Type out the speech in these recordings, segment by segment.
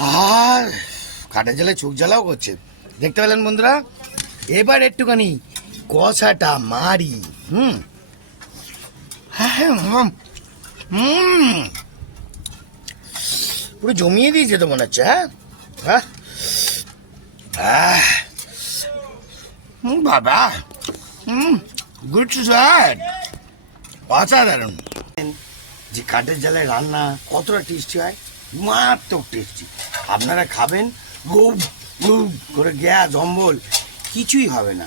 আর কাঠের জ্বালায় চোখ জ্বালাও করছে, দেখতে পেলেন বন্ধুরা। এবার একটুখানি কষাটা মারি। পুরো জমিয়ে দিয়েছে তো মনে হচ্ছে। হ্যাঁ বাবা, গুড স্যার, অসাধারণ। যে কাঠের জ্বালায় রান্না কতটা টেস্টি হয়, মারাত্মক টেস্টি। আপনারা খাবেন, গুব গুব করে গ্যাস অম্বল কিছুই হবে না,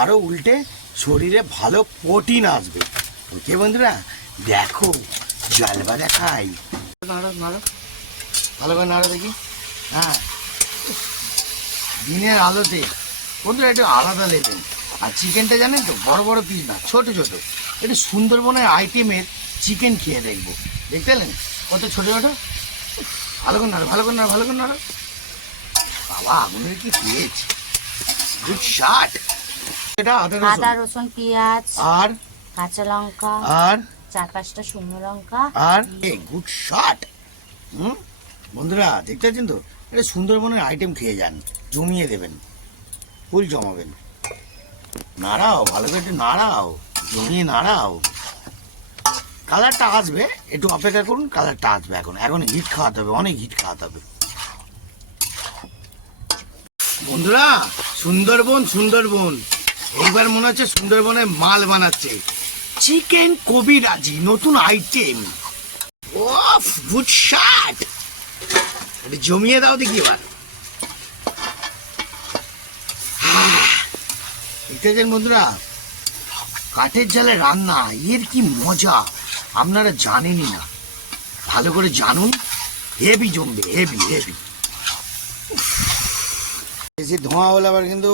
আরও উল্টে শরীরে ভালো প্রোটিন আসবে। ওকে বন্ধুরা, দেখো জলবা দেখাই, নাড়ো নাড়ো, ভালো করে নাড়ো দেখি। হ্যাঁ, দিনের আলোতে বন্ধুরা একটু আলাদা লেবেন। আর চিকেনটা জানেন তো, বড় বড় পিস না, ছোট ছোট। একটু সুন্দরবনের আইটেমের চিকেন খেয়ে দেখবো, দেখতে পেলেন কত ছোট ছোট। ভালো করে নাড়ো, ভালো করে নাড়ো, ভালো করে নাড়ো। বাবা, আগুনের কি পেয়েছে, গুড শট। এটা আদা রসুন পেঁয়াজ আর কাঁচা লঙ্কা আর 4-5টা শুকনো লঙ্কা আর গুড শট। বন্ধুরা দেখতে পাচ্ছেন তো, এটা সুন্দরবনের আইটেম খেয়ে যান, জমিয়ে দেবেন, ফুল জমাবেন। নাড়াও, ভালো করে একটু নাড়াও, জমিয়ে নাড়াও। কালারটা আসবে, একটু অপেক্ষা করুন, কালারটা আসবে। এখন হিট খাওয়াতে হবে, অনেক হিট খাওয়াতে হবে। বন্ধুরা, সুন্দরবন এইবার মনে হচ্ছে সুন্দরবনের মাল বানাচ্ছে। চিকেন কবিরাজি নতুন আইটেম। ওফ, গুড শট। এটা জমিয়ে দাও দেখি এবার। দেখতেছেন বন্ধুরা, কাঠের জালে রান্না, এর কি মজা আপনারা জানেনই না। ভালো করে জানুন, হেভি জমবে, হেভি হেভি। বেশি ধোঁয়া হলে আবার কিন্তু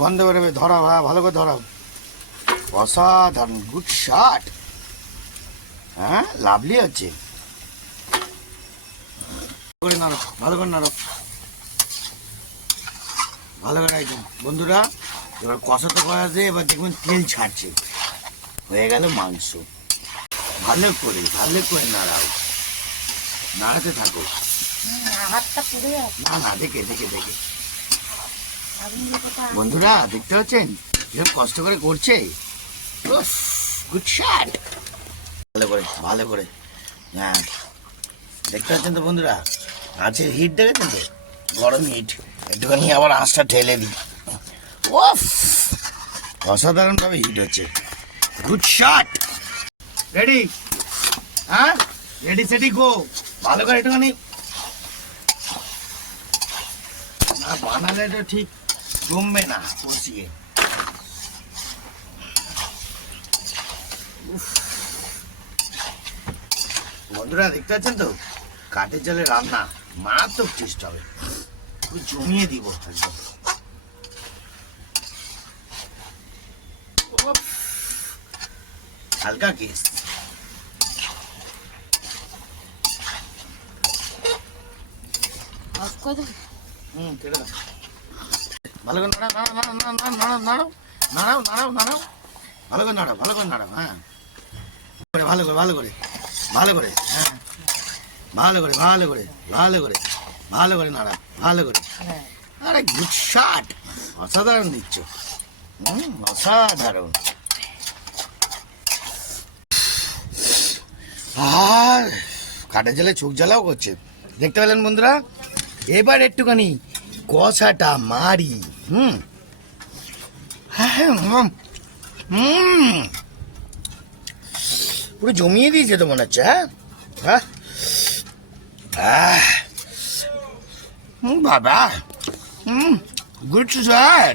গন্ধ বেরোবে। ধরাও, হ্যাঁ ভালো করে ধরাও। অসাধারণ, গুড শট। হ্যাঁ, লাভলি হচ্ছে। করে নাড়ো, ভালো করে নাড়ো, ভালো করে একদম। বন্ধুরা, এবার কষাতে কষাতে এবার দেখবেন তেল ছাড়ছে, হয়ে গেল মাংস। ভালো করে নাড়াও, নাড়াতে থাকো। হাতটা পুড়ে যাচ্ছে। না, দেখে বন্ধুরা দেখতে পাচ্ছেন এরকম কষ্ট করে করছে। Good shot. ভালো করে হ্যাঁ, দেখতে পাচ্ছেন তো বন্ধুরা, আঁচের হিট দেখেছেন তো, গরম হিট। একটুখানি আবার আঁচটা ঠেলে দিই। ওফ, অসাধারণভাবে হিট হচ্ছে। Good shot. রেডি? হ্যাঁ, রেডি সেটি গো। ভালো করে একটুখানি বানালে তো ঠিক জমবে না কষিয়ে। বন্ধুরা দেখতে পাচ্ছেন তো, কাঠের জালে রান্না মারাত্মক টেস্ট হবে। জমিয়ে দিব একদম। হালকা কেস। ভালো করে নাড়াও, ভালো করে নাড়াও। হ্যাঁ, ভালো করে হ্যাঁ, ভালো করে নাড়াও, ভালো করে। আরে গুড শট, অসাধারণ দিচ্ছ। অসাধারণ। আর কাঠের জ্বালায় চোখ জ্বালাও করছে, দেখতে পেলেন বন্ধুরা। এবার একটুখানি কষাটা মারি। পুরো জমিয়ে দিয়েছে তো মনে হচ্ছে। হ্যাঁ বাবা, গুড স্যার,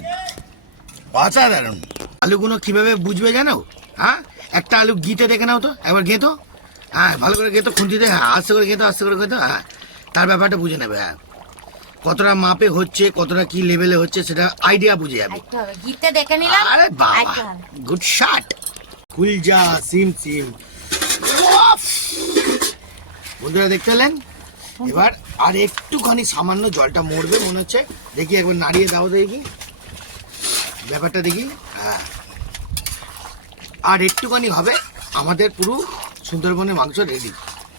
অসাধারণ। আলুগুলো কিভাবে বুঝবে জানো? হ্যাঁ, একটা আলু গিতে দেখে নাও তো, একবার গেতো। হ্যাঁ, ভালো করে গেতো খুন্তিতে। হ্যাঁ, আস্তে করে গেতো। হ্যাঁ, তার ব্যাপারটা বুঝে নেবে। হ্যাঁ, কতটা মাপে হচ্ছে, কতটা কি লেভেলে হচ্ছে, সেটা আইডিয়া বুঝে যাবে। আরে বাবা, গুড শট। কুলজা সিম। বন্ধুরা দেখতে পেলেন, এবার আর একটুখানি সামান্য জলটা মরবে মনে হচ্ছে। দেখি একবার নাড়িয়ে দাও দেখি, ব্যাপারটা দেখি। হ্যাঁ, আর একটুখানি হবে, আমাদের পুরো সুন্দরবনের মাংস রেডি,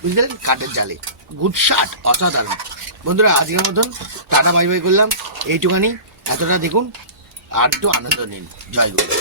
বুঝলেন, কাঠের জালে। গুড শাট, অসাধারণ। বন্ধুরা আজকের মতন টাটা বাই বাই করলাম, এইটুখানি। এতটা দেখুন আর একটু আনন্দ নিন। জয় গুরু।